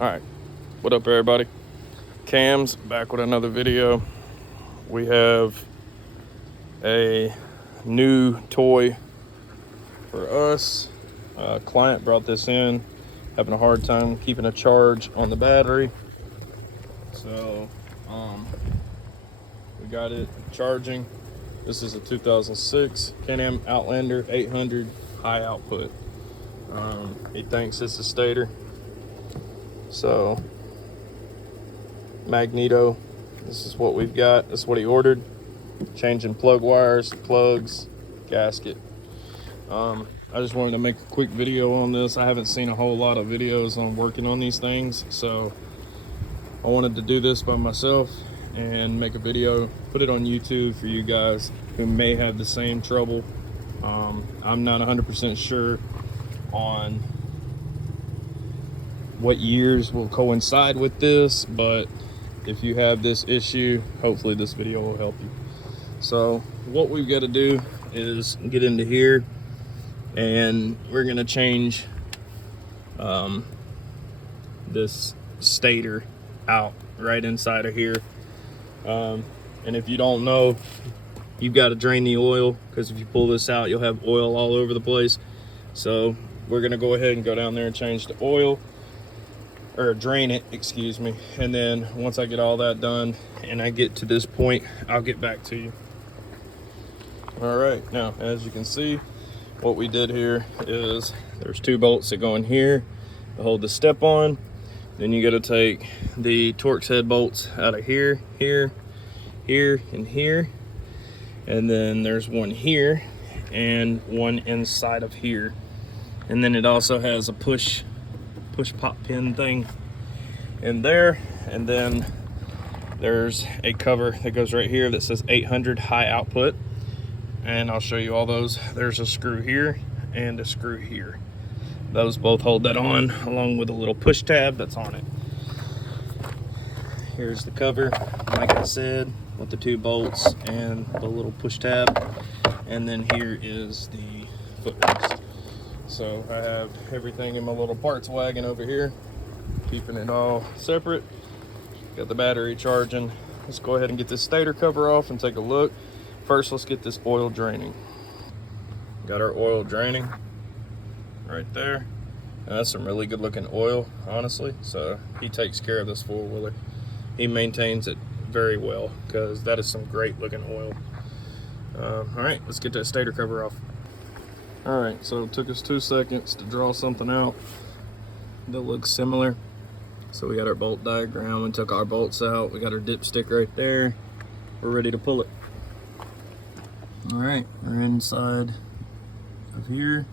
All right, what up everybody? Cam's back with another video. We have a new toy for us. Client brought this in, having a hard time keeping a charge on the battery. So we got it charging. This is a 2006 Can-Am Outlander 800 high output. He thinks it's a stator. So magneto, this is what we've got. This is what he ordered. Changing plug wires, plugs, gasket. I just wanted to make a quick video on this. I haven't seen a whole lot of videos on working on these things, so I wanted to do this by myself and make a video, put it on YouTube for you guys who may have the same trouble. I'm not 100% sure on what years will coincide with this, but if you have this issue, hopefully this video will help you. So what we've got to do is get into here, and we're going to change this stator out right inside of here. And if you don't know, you've got to drain the oil, because if you pull this out, you'll have oil all over the place. So we're going to go ahead and go down there and change the oil, or drain it, excuse me. And then once I get all that done and I get to this point, I'll get back to you. All right, now as you can see, what we did here is there's two bolts that go in here to hold the step on. Then you got to take the Torx head bolts out of here, here, and here. And then there's one here and one inside of here. And then it also has a push pop pin thing in there. And then there's a cover that goes right here that says 800 high output. And I'll show you all those. There's a screw here and a screw here. Those both hold that on, along with a little push tab that's on it. Here's the cover, like I said, with the two bolts and the little push tab. And then here is the footrest. So I have everything in my little parts wagon over here, keeping it all separate. Got the battery charging. Let's go ahead and get this stator cover off and take a look. First, let's get this oil draining. Got our oil draining right there. And that's some really good looking oil, honestly. So he takes care of this four-wheeler. He maintains it very well, because that is some great looking oil. All right, let's get that stator cover off. All right, so it took us 2 seconds to draw something out that looks similar. So we got our bolt diagram, we took our bolts out, we got our dipstick right there. We're ready to pull it. All right, we're inside of here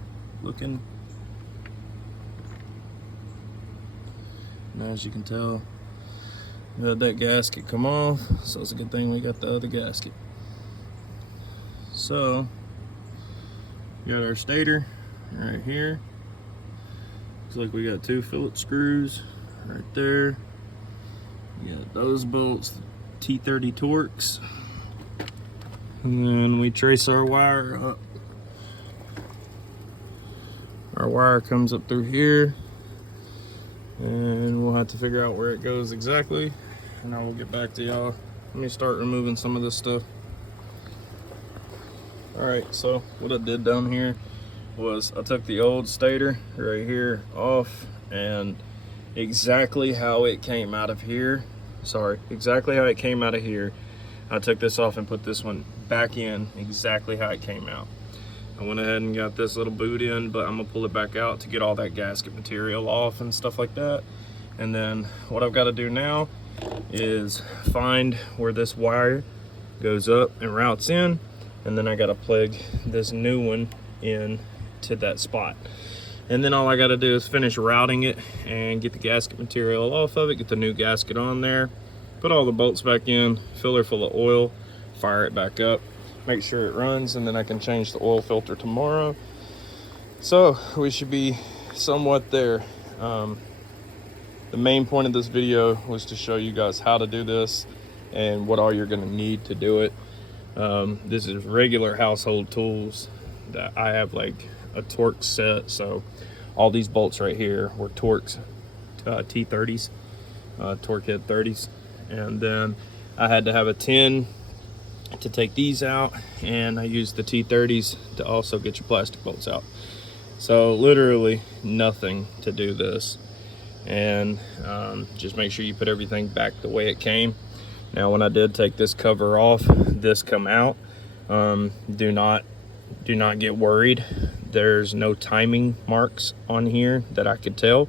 looking. Now, as you can tell, we had that gasket come off, so it's a good thing we got the other gasket. So we got our stator right here. Looks like we got two Phillips screws right there. We got those bolts, T30 Torx. And then we trace our wire up. Our wire comes up through here, and we'll have to figure out where it goes exactly, and I will get back to y'all. Let me start removing some of this stuff. All right, so what I did down here was I took the old stator right here off, and exactly how it came out of here, I took this off and put this one back in exactly how it came out. I went ahead and got this little boot in, but I'm gonna pull it back out to get all that gasket material off and stuff like that. And then what I've got to do now is find where this wire goes up and routes in, and then I got to plug this new one in to that spot. And then all I got to do is finish routing it and get the gasket material off of it, get the new gasket on there, put all the bolts back in, fill her full of oil, fire it back up, make sure it runs, and then I can change the oil filter tomorrow. So we should be somewhat there. The main point of this video was to show you guys how to do this and what all you're going to need to do it. This is regular household tools that I have, like a Torx set. So all these bolts right here were Torx T30s, torque head 30s. And then I had to have a 10 to take these out, and I used the T30s to also get your plastic bolts out. So literally nothing to do this. And just make sure you put everything back the way it came. Now when I did take this cover off, this come out, do not get worried. There's no timing marks on here that I could tell.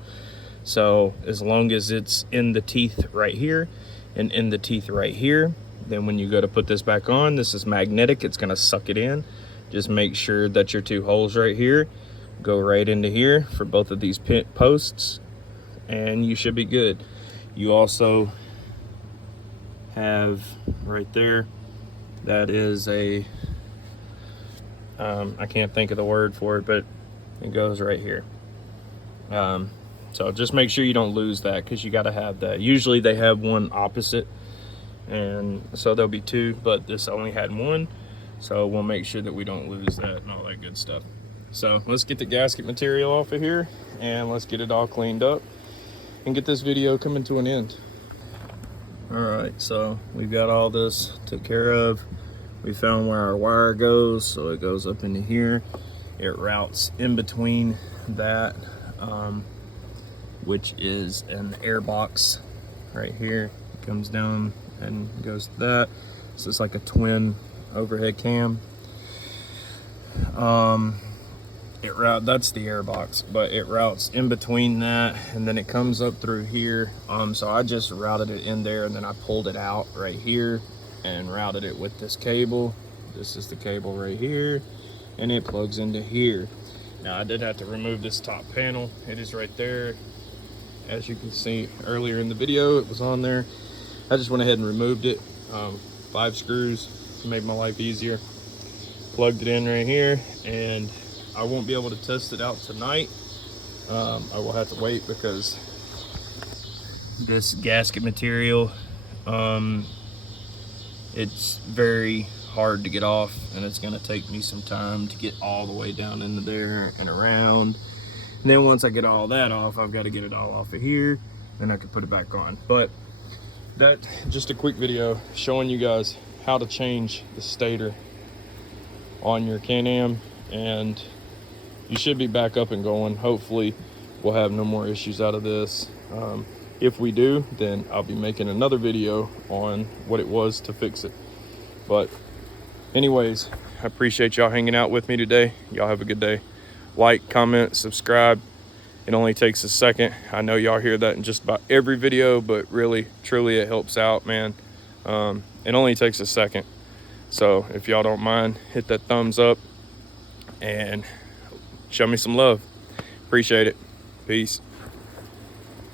So as long as it's in the teeth right here and in the teeth right here, then when you go to put this back on, this is magnetic, it's gonna suck it in. Just make sure that your 2 holes right here go right into here for both of these posts, and you should be good. You also have right there, that is a, I can't think of the word for it, but it goes right here. So just make sure you don't lose that, because you got to have that. Usually they have one opposite, and so there'll be 2, but this only had 1, so we'll make sure that we don't lose that and all that good stuff. So let's get the gasket material off of here, and let's get it all cleaned up and get this video coming to an end. All right, so we've got all this took care of. We found where our wire goes, so it goes up into here. It routes in between that, which is an air box right here. It comes down and goes to that. So it's like a twin overhead cam. That's the air box, but it routes in between that, and then it comes up through here. So I just routed it in there, and then I pulled it out right here and routed it with this cable. This is the cable right here, and it plugs into here. Now I did have to remove this top panel. It is right there. As you can see earlier in the video, it was on there. I just went ahead and removed it. 5 screws made my life easier. Plugged it in right here, and I won't be able to test it out tonight. I will have to wait, because this gasket material, it's very hard to get off, and it's gonna take me some time to get all the way down into there and around. And then once I get all that off, I've got to get it all off of here, then I can put it back on. But that, just a quick video showing you guys how to change the stator on your Can-Am, and you should be back up and going. Hopefully we'll have no more issues out of this. If we do, then I'll be making another video on what it was to fix it. But anyways, I appreciate y'all hanging out with me today. Y'all have a good day. Like, comment, subscribe. It only takes a second. I know y'all hear that in just about every video, but really, truly, it helps out, man. It only takes a second. So if y'all don't mind, hit that thumbs up and show me some love. Appreciate it. Peace.